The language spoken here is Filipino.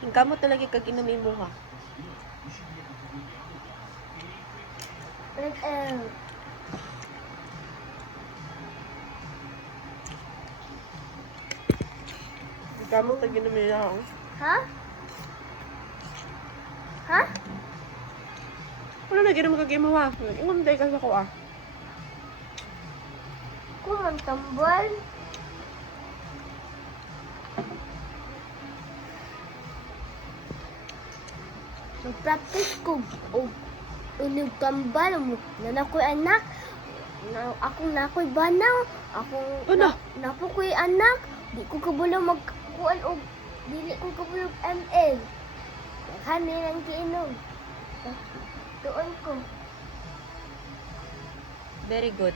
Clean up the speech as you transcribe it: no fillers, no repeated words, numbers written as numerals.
Yung kamot talaga kag inumin mo ha. Yung kamot kag inumin mo ha. Ha? Ha? Wala na ginam kag imo ha. Ingon day ka sa ko ah. Kuman tambal. Nag-practice ko og unog tambal mo na ako'y anak. Akong nako'y banaw. Ano? Napo ko'y anak. Di ko kabalo magkuan og dili ko kabalo ML. Kani lang giinom. Doon ko. Very good.